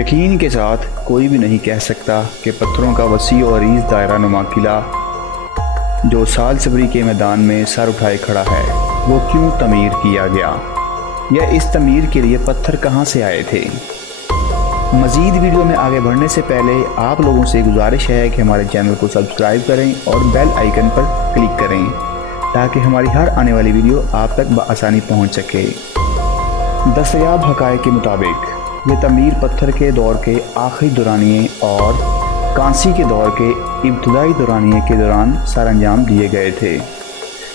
یقین کے ساتھ کوئی بھی نہیں کہہ سکتا کہ پتھروں کا وسیع اور عریض دائرہ نما قلعہ جو سالسبری کے میدان میں سر اٹھائے کھڑا ہے وہ کیوں تعمیر کیا گیا، یا اس تعمیر کے لیے پتھر کہاں سے آئے تھے۔ مزید ویڈیو میں آگے بڑھنے سے پہلے آپ لوگوں سے گزارش ہے کہ ہمارے چینل کو سبسکرائب کریں اور بیل آئیکن پر کلک کریں تاکہ ہماری ہر آنے والی ویڈیو آپ تک بآسانی پہنچ سکے۔ دستیاب حقائق کے مطابق یہ تعمیر پتھر کے دور کے آخری دورانیے اور کانسی کے دور کے ابتدائی دورانیے کے دوران سر انجام دیے گئے تھے۔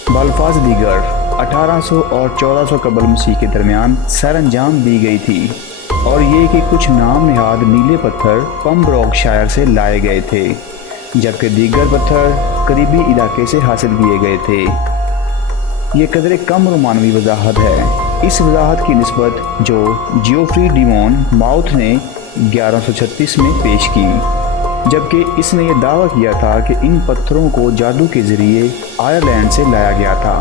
بالفاظ دیگر 1800 اور 1400 قبل مسیح کے درمیان سر انجام دی گئی تھی، اور یہ کہ کچھ نام نہاد نیلے پتھر پمبروک شائر سے لائے گئے تھے، جبکہ دیگر پتھر قریبی علاقے سے حاصل کیے گئے تھے۔ یہ قدرے کم رومانوی وضاحت ہے۔ اس وضاحت کی نسبت جو جیوفری ڈی مونماؤتھ نے 1136 میں پیش کی، جبکہ اس نے یہ دعویٰ کیا تھا کہ ان پتھروں کو جادو کے ذریعے آئرلینڈ سے لایا گیا تھا،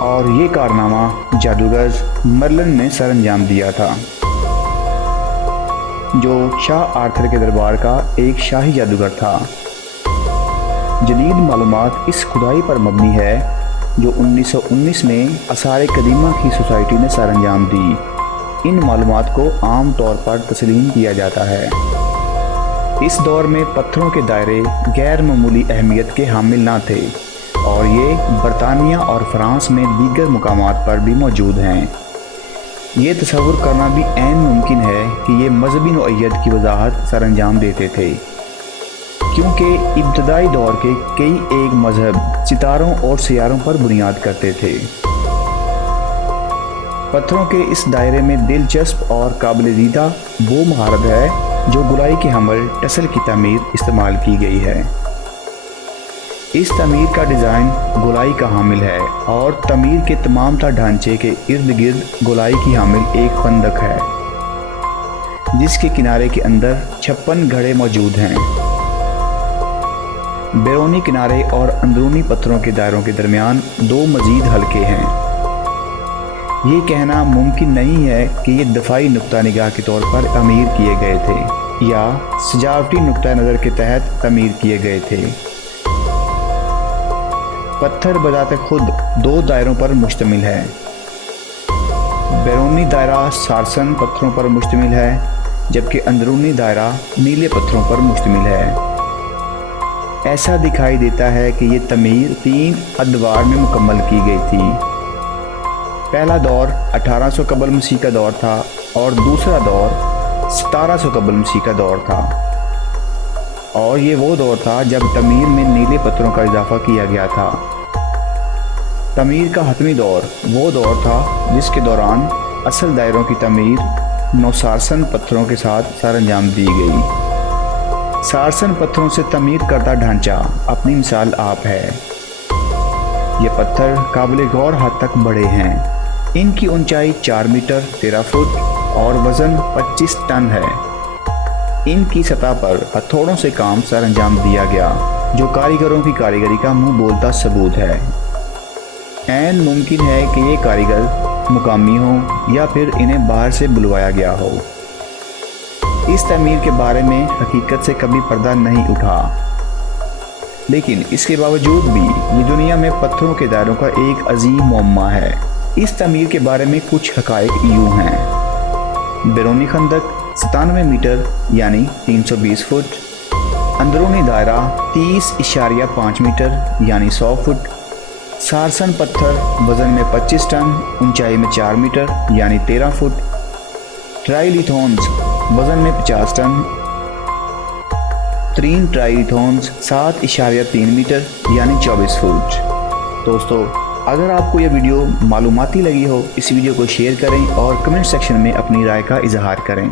اور یہ کارنامہ جادوگر مرلن نے سر انجام دیا تھا، جو شاہ آرتھر کے دربار کا ایک شاہی جادوگر تھا۔ جدید معلومات اس کھدائی پر مبنی ہے جو 1919 میں آثار قدیمہ کی سوسائٹی نے سر انجام دی۔ ان معلومات کو عام طور پر تسلیم کیا جاتا ہے۔ اس دور میں پتھروں کے دائرے غیر معمولی اہمیت کے حامل نہ تھے، اور یہ برطانیہ اور فرانس میں دیگر مقامات پر بھی موجود ہیں۔ یہ تصور کرنا بھی عین ممکن ہے کہ یہ مذہبی نوعیت کی وضاحت سر انجام دیتے تھے، کیونکہ ابتدائی دور کے کئی ایک مذہب ستاروں اور سیاروں پر بنیاد کرتے تھے۔ پتھروں کے اس دائرے میں دلچسپ اور قابل دیدہ وہ مہارت ہے جو گولائی کے حمل ٹسل کی تعمیر استعمال کی گئی ہے۔ اس تعمیر کا ڈیزائن گولائی کا حامل ہے، اور تعمیر کے تمام تر ڈھانچے کے ارد گرد گولائی کی حامل ایک خندق ہے جس کے کنارے کے اندر 56 گھڑے موجود ہیں۔ بیرونی کنارے اور اندرونی پتھروں کے دائروں کے درمیان 2 مزید حلقے ہیں۔ یہ کہنا ممکن نہیں ہے کہ یہ دفاعی نقطہ نگاہ کے طور پر تعمیر کیے گئے تھے یا سجاوٹی نقطہ نظر کے تحت تعمیر کیے گئے تھے۔ پتھر بذات خود 2 دائروں پر مشتمل ہے۔ بیرونی دائرہ سارسن پتھروں پر مشتمل ہے، جبکہ اندرونی دائرہ نیلے پتھروں پر مشتمل ہے۔ ایسا دکھائی دیتا ہے کہ یہ تعمیر 3 ادوار میں مکمل کی گئی تھی۔ پہلا دور 1800 قبل مسیح کا دور تھا، اور دوسرا دور 1700 قبل مسیح کا دور تھا، اور یہ وہ دور تھا جب تعمیر میں نیلے پتھروں کا اضافہ کیا گیا تھا۔ تعمیر کا حتمی دور وہ دور تھا جس کے دوران اصل دائروں کی تعمیر نوسارسن پتھروں کے ساتھ سر انجام دی گئی۔ سارسن پتھروں سے تعمیر کردہ ڈھانچہ اپنی مثال آپ ہے۔ یہ پتھر قابل غور حد تک بڑے ہیں۔ ان کی اونچائی 4 میٹر 13 فٹ اور وزن 25 ٹن ہے۔ ان کی سطح پر ہتھوڑوں سے کام سر انجام دیا گیا، جو کاریگروں کی کاریگری کا منہ بولتا ثبوت ہے۔ عین ممکن ہے کہ یہ کاریگر مقامی ہوں یا پھر انہیں باہر سے بلوایا گیا ہو۔ اس تعمیر کے بارے میں حقیقت سے کبھی پردہ نہیں اٹھا، لیکن اس کے باوجود بھی یہ دنیا میں پتھروں کے دائروں کا ایک عظیم معمہ ہے۔ اس تعمیر کے بارے میں کچھ حقائق یوں ہیں۔ بیرونی خندق 97 میٹر یعنی 320 فٹ، اندرونی دائرہ 30.5 میٹر یعنی 100 فٹ، سارسن پتھر وزن میں 25 ٹن، اونچائی میں 4 میٹر یعنی 13 فٹ، ٹرائیلیتھونز وزن میں 50 ٹن، 3 ٹرائیلیتھونز 7.3 میٹر یعنی 24 فٹ۔ دوستو، اگر آپ کو یہ ویڈیو معلوماتی لگی ہو، اس ویڈیو کو شیئر کریں اور کمنٹ سیکشن میں اپنی رائے کا اظہار کریں۔